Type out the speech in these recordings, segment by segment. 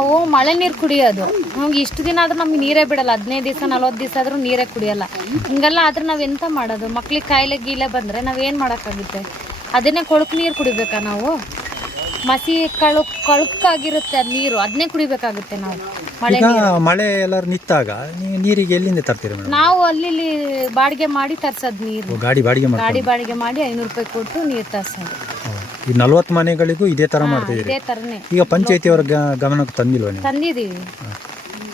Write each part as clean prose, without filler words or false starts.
ನಾವು ಮಳೆ ನೀರು ಕುಡಿಯೋದು. ನಮ್ಗೆ ಇಷ್ಟು ದಿನ ಆದ್ರೂ ನಮ್ಗೆ ನೀರೇ ಬಿಡಲ್ಲ. 15 ದಿವಸ 40 ದಿವಸ ಆದ್ರೂ ನೀರೇ ಕುಡಿಯಲ್ಲ. ಹಿಂಗೆಲ್ಲ ಆದ್ರೆ ನಾವೆಂತ ಮಾಡೋದು? ಮಕ್ಳಿಗೆ ಕಾಯಿಲೆ ಗೀಲೆ ಬಂದರೆ ನಾವೇನು ಮಾಡೋಕ್ಕಾಗುತ್ತೆ? ಅದನ್ನೇ ಕೊಳಕು ನೀರು ಕುಡಿಬೇಕಾ ನಾವು? ಮಸಿ ಕಳುಕಾಗಿರುತ್ತೆ ಅದು ನೀರು, ಅದನ್ನೇ ಕುಡಿಬೇಕಾಗುತ್ತೆ ನಾವು. ಮಳೆ ಎಲ್ಲರೂ ನಿಂತಾಗ ನೀರಿಗೆ ಎಲ್ಲಿಂದ ತರ್ತೀರ ಮೇಡಮ್? ನಾವು ಅಲ್ಲಿ ಬಾಡಿಗೆ ಮಾಡಿ ತರ್ಸೋದು ನೀರು. ಗಾಡಿ ಬಾಡಿಗೆ ಮಾಡಿ 500 ರೂಪಾಯಿ ಕೊಟ್ಟು ನೀರು ತರ್ಸೋದು. ಈ 40 ಮನೆಗಳಿಗೂ ಇದೇ ತರ ಮಾಡ್ತಿದ್ದೀರಿ? ಇದೇ ತರನೇ. ಈಗ ಪಂಚಾಯತಿಯವರ ಗಮನಕ್ಕೆ ತಂದಿಲ್ವಾ ನೀವು? ತಂದಿದ್ದೀವಿ,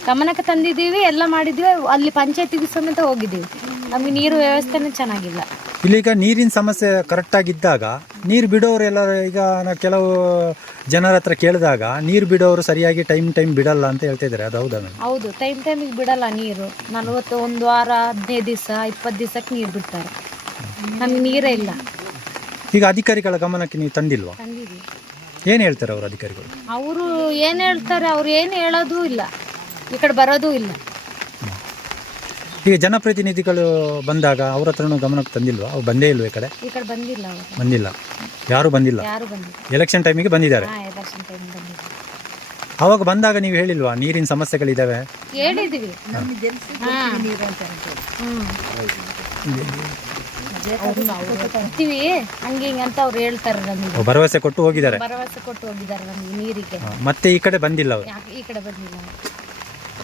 ಗಮನಕ್ಕೆ ತಂದಿದ್ದೀವಿ, ಎಲ್ಲ ಮಾಡಿದ್ವಿ. ಅಲ್ಲಿ ಪಂಚಾಯತಿಗೆ ಸಮೇತ ಹೋಗಿದ್ದೀವಿ. ನಮಗೆ ನೀರು ವ್ಯವಸ್ಥೆನೇ ಚೆನ್ನಾಗಿಲ್ಲ. ಇಲ್ಲೀಗ ನೀರಿನ ಸಮಸ್ಯೆ ಕರೆಕ್ಟಾಗಿದ್ದಾಗ ನೀರು ಬಿಡೋರೆಲ್ಲ, ಈಗ ನಾವು ಕೆಲವು ಜನರ ಹತ್ರ ಕೇಳಿದಾಗ ನೀರು ಬಿಡೋರು ಸರಿಯಾಗಿ ಟೈಮ್ ಬಿಡಲ್ಲ ಅಂತ ಹೇಳ್ತಾ ಇದ್ದಾರೆ. ಅದು ಹೌದಾ? ಹೌದು, ಟೈಮಿಗೆ ಬಿಡಲ್ಲ ನೀರು. 41 ವಾರ 15 ದಿವಸ 20 ದಿವಸಕ್ಕೆ ನೀರು ಬಿಡ್ತಾರೆ. ನಮ್ಗೆ ನೀರೇ ಇಲ್ಲ. ಈಗ ಅಧಿಕಾರಿಗಳ ಗಮನಕ್ಕೆ ನೀವು ತಂದಿಲ್ವಾ? ತಂದಿದ್ದೀವಿ. ಏನು ಹೇಳ್ತಾರೆ ಅವರು ಅಧಿಕಾರಿಗಳು? ಅವರು ಏನು ಹೇಳ್ತಾರೆ? ಅವ್ರು ಏನು ಹೇಳೋದು ಇಲ್ಲ, ಈ ಕಡೆ ಬರೋದೂ ಇಲ್ಲ. ಈಗ ಜನಪ್ರತಿನಿಧಿಗಳು ಬಂದಾಗ ಅವ್ರ ಹತ್ರನೂ ಗಮನಕ್ಕೆ ತಂದಿಲ್ವಾ? ಅವ್ರು ಬಂದೇ ಇಲ್ವ? ಈ ಕಡೆ ಬಂದಿಲ್ಲ. ಅವರು ಬಂದಿಲ್ಲ, ಯಾರು ಬಂದಿಲ್ಲ. ಎಲೆಕ್ಷನ್ ಟೈಮಿಗೆ ಬಂದಿದ್ದಾರೆ. ಅವಾಗ ಬಂದಾಗ ನೀವು ಹೇಳಿಲ್ವಾ ನೀರಿನ ಸಮಸ್ಯೆಗಳಿದಾವೆ? ಹೇಳಿದ್ದೀವಿ, ಹಂಗೆ ಹಿಂಗಂತ ಅವ್ರು ಹೇಳ್ತಾರೆ. ನಮಗೆ ಭರವಸೆ ಕೊಟ್ಟು ಹೋಗಿದ್ದಾರೆ ನಮಗೆ ನೀರಿಗೆ. ಮತ್ತೆ ಈ ಕಡೆ ಬಂದಿಲ್ಲ ಅವರು? ಈ ಕಡೆ ಬಂದಿಲ್ಲ.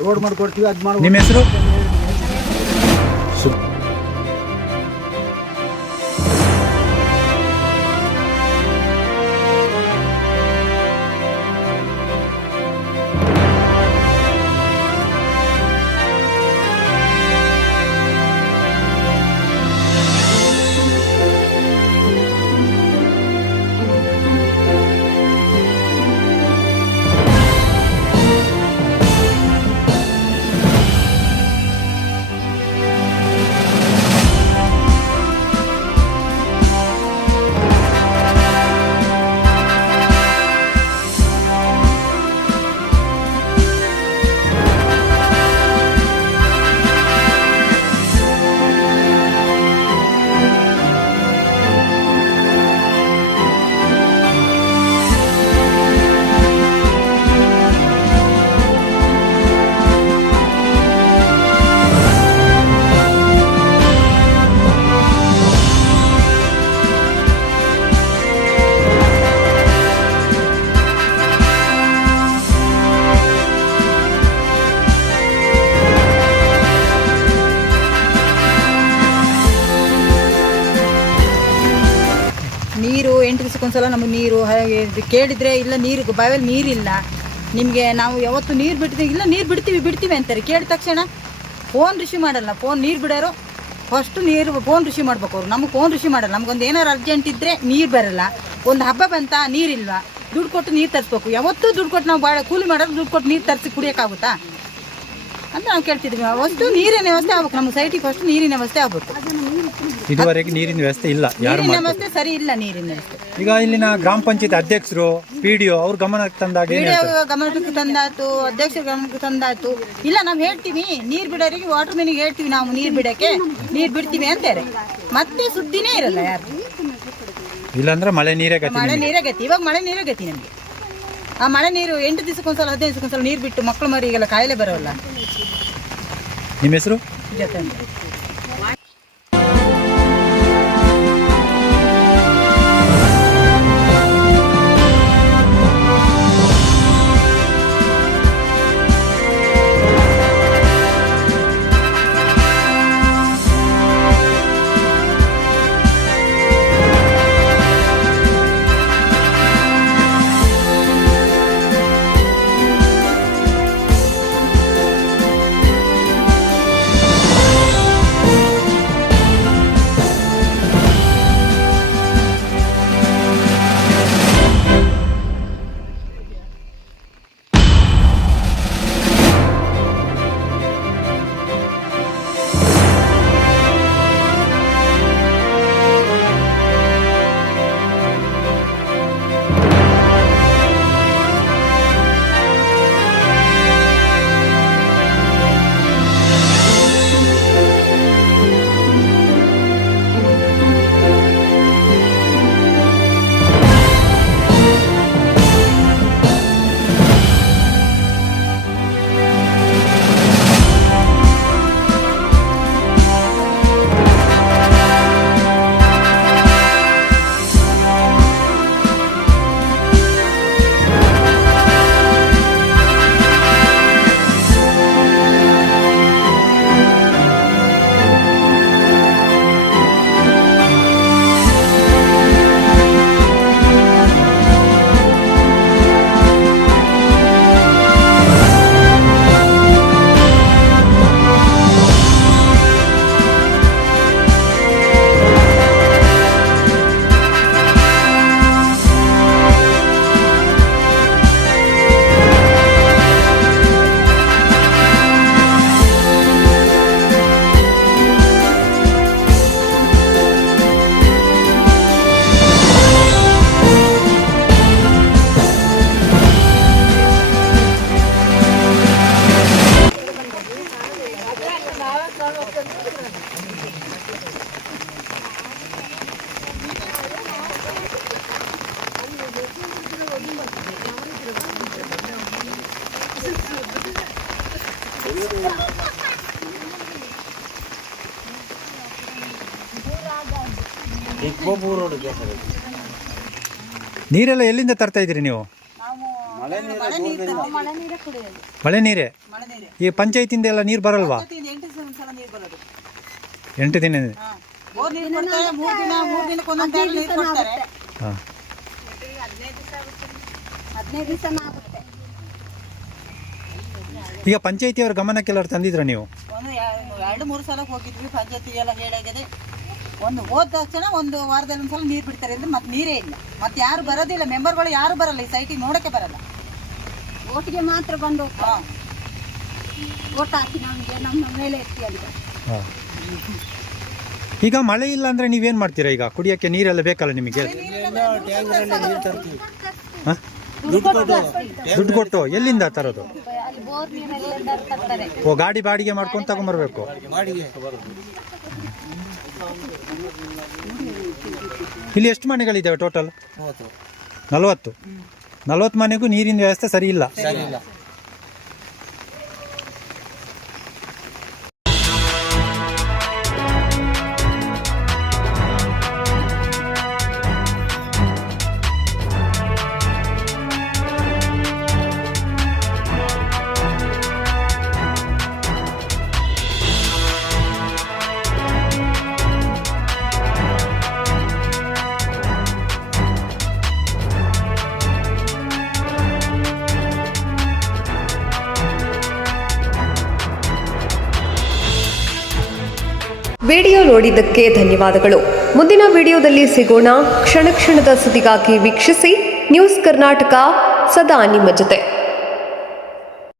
ರೋಡ್ ಮಾಡ್ಕೊಡ್ತೀವಿ, ಅದು ಮಾಡಿ. ನಿಮ್ಮ ಹೆಸರು? ನೀರು 8 ದಿವಸಕ್ಕೊಂದ್ಸಲ ನಮಗೆ ನೀರು ಕೇಳಿದರೆ ಇಲ್ಲ, ನೀರು ಬಾವಿಯಲ್ಲಿ ನೀರಿಲ್ಲ ನಿಮಗೆ, ನಾವು ಯಾವತ್ತು ನೀರು ಬಿಡ್ತೀವಿ, ಇಲ್ಲ ನೀರು ಬಿಡ್ತೀವಿ ಅಂತಾರೆ. ಕೇಳಿದ ತಕ್ಷಣ ಫೋನ್ ರಿಸೀವ್ ಮಾಡಲ್ಲ. ನೀರು ಬಿಡೋರು ಫಸ್ಟು ಫೋನ್ ರಿಸೀವ್ ಮಾಡ್ಬೇಕು ಅವರು. ನಮಗೆ ಫೋನ್ ರಿಸೀವ್ ಮಾಡಲ್ಲ. ನಮಗೊಂದು ಏನಾರು ಅರ್ಜೆಂಟ್ ಇದ್ದರೆ ನೀರು ಬರಲ್ಲ. ಒಂದು ಹಬ್ಬ ಬಂತ ನೀರಿಲ್ವಾ, ದುಡ್ಡು ಕೊಟ್ಟು ನೀರು ತರಿಸ್ಬೇಕು. ಯಾವತ್ತೂ ದುಡ್ಡು ಕೊಟ್ಟು ನಾವು ಭಾಳ ಕೂಲಿ ಮಾಡೋರು ದುಡ್ಡು ಕೊಟ್ಟು ನೀರು ತರಿಸಿ ಕುಡಿಯೋಕ್ಕಾಗುತ್ತಾ ಅಂತ ನಾವು ಕೇಳ್ತಿದ್ವಿ. ಫಸ್ಟು ನೀರಿನ ವ್ಯವಸ್ಥೆ ಆಗ್ಬೇಕು ನಮ್ಮ ಸೈಟಿಗೆ. ಫಸ್ಟ್ ನೀರಿನ ವ್ಯವಸ್ಥೆ ಆಗ್ಬೇಕು. ಇದುವರೆಗೆ ನೀರಿನ ವ್ಯವಸ್ಥೆ ಇಲ್ಲ. ನೀರಿನ ವ್ಯವಸ್ಥೆ ಸರಿ ಇಲ್ಲ. ನೀರಿನ ವ್ಯವಸ್ಥೆ ಈಗ ಇಲ್ಲಿನ ಗ್ರಾಮ ಪಂಚಾಯತ್ ಅಧ್ಯಕ್ಷರು, PDO ಅವ್ರ ಗಮನಕ್ಕೆ ತಂದಾಗ ಗಮನಕ್ಕೆ ತಂದಾಯ್ತು, ಅಧ್ಯಕ್ಷರ ಗಮನಕ್ಕೆ ತಂದಾಯ್ತು. ಇಲ್ಲ ನಾವು ಹೇಳ್ತೀವಿ ನೀರು ಬಿಡೋರಿಗೆ, ವಾಟರ್ ಮ್ಯಾನಿಗೆ ಹೇಳ್ತೀವಿ ನಾವು ನೀರು ಬಿಡೋಕ್ಕೆ, ನೀರು ಬಿಡ್ತೀವಿ ಅಂತಾರೆ. ಮತ್ತೆ ಸುದ್ದಿನೇ ಇರಲ್ಲ ಯಾರು. ಇಲ್ಲಾಂದ್ರೆ ಮಳೆ ನೀರೇ ಗತಿ. ಇವಾಗ ಮಳೆ ನೀರೇ ಗತಿ ನಮಗೆ. ಆ ಮಳೆ ನೀರು 8 ದಿವಸಕ್ಕೊಂದ್ಸಲ 15 ದಿವಸಕ್ಕೊಂದ್ಸಲ ನೀರು ಬಿಟ್ಟು ಮಕ್ಕಳು ಮರಿಗೆಲ್ಲ ಕಾಯಿಲೆ ಬರೋಲ್ಲ. ನಿಮ್ಮ ಹೆಸರು? ಜೊತೆ ನೀರೆಲ್ಲ ಎಲ್ಲಿಂದ ತರ್ತಾ ಇದ್ದೀರಿ ನೀವು? ನಾವು ಮಳೆ ನೀರೇ ಕುಡಿಯೋದು. ಮಳೆ ನೀರೇ? ಮಳೆ ನೀರೇ. ಈ ಪಂಚಾಯತಿಂದ ಎಲ್ಲ ನೀರು ಬರಲ್ವಾ? 8 ದಿವಸ ಒಂದ್ಸಲ ನೀರು ಬರೋದು. 8 ದಿನ? ಬೋರ್ ನೀರು ಕೊಡ್ತಾರೆ, 3 ದಿನಕ್ಕೆ ಒಂದೊಂದು ಬ್ಯಾರಲ್ ನೀರು ಕೊಡ್ತಾರೆ. ಹಾಂ. 15 ದಿವಸ ಆಗುತ್ತೆ. ಈಗ ಪಂಚಾಯತಿಯವ್ರ ಗಮನಕ್ಕೆಲ್ಲರೂ ತಂದಿದ್ರ ನೀವು? ಒಂದು 2-3 ಸಲ ಹೋಗಿದ್ವಿ, ಪಂಚಾಯತಿ ಎಲ್ಲ ಹೇಳಾಗಿದೆ. ಹೋದ ತಕ್ಷಣ ಒಂದು ವಾರದಲ್ಲಿ ಒಂದ್ಸಲ ನೀರು ಬಿಡ್ತಾರೆ ಅಂದ್ರೆ ಮತ್ತೆ ನೀರೇ ಇಲ್ಲ. ಮತ್ತೆ ಯಾರು ಬರೋದಿಲ್ಲ, ಮೆಂಬರ್ಗಳು ಯಾರು ಬರಲ್ಲ, ಈ ಸೈಟಿಗೆ ನೋಡಕ್ಕೆ ಬರಲ್ಲ. ಓಟಿಗೆ ಮಾತ್ರ ಬಂದು ಓಟ್ ಹಾಕಿ ನಮಗೆ ನಮ್ಮ ಮೇಲೆ ಎತ್ತಿ ಅಲ್ಲಿಗೆ. ಹಾಂ. ಈಗ ಮಳೆ ಇಲ್ಲ ಅಂದರೆ ನೀವೇನು ಮಾಡ್ತೀರಾ? ಈಗ ಕುಡಿಯೋಕ್ಕೆ ನೀರೆಲ್ಲ ಬೇಕಲ್ಲ ನಿಮಗೆ? ಹಾಂ? ದುಡ್ಡು ಕೊಟ್ಟು ಎಲ್ಲಿಂದ ತರೋದು? ಓ, ಗಾಡಿ ಬಾಡಿಗೆ ಮಾಡ್ಕೊಂಡು ತಗೊಂಬರ್ಬೇಕು. ಇಲ್ಲಿ ಎಷ್ಟು ಮನೆಗಳಿದ್ದಾವೆ ಟೋಟಲ್? 40 ಮನೆಗೂ ನೀರಿನ ವ್ಯವಸ್ಥೆ ಸರಿ ಇಲ್ಲ. ವಿಡಿಯೋ ನೋಡಿದ್ದಕ್ಕೆ ಧನ್ಯವಾದಗಳು. ಮುಂದಿನ ವಿಡಿಯೋದಲ್ಲಿ ಸಿಗೋಣ. ಕ್ಷಣ ಕ್ಷಣದ ಸುದ್ದಿಗಾಗಿ ವೀಕ್ಷಿಸಿ ನ್ಯೂಸ್ ಕರ್ನಾಟಕ, ಸದಾ ನಿಮ್ಮ ಜೊತೆ.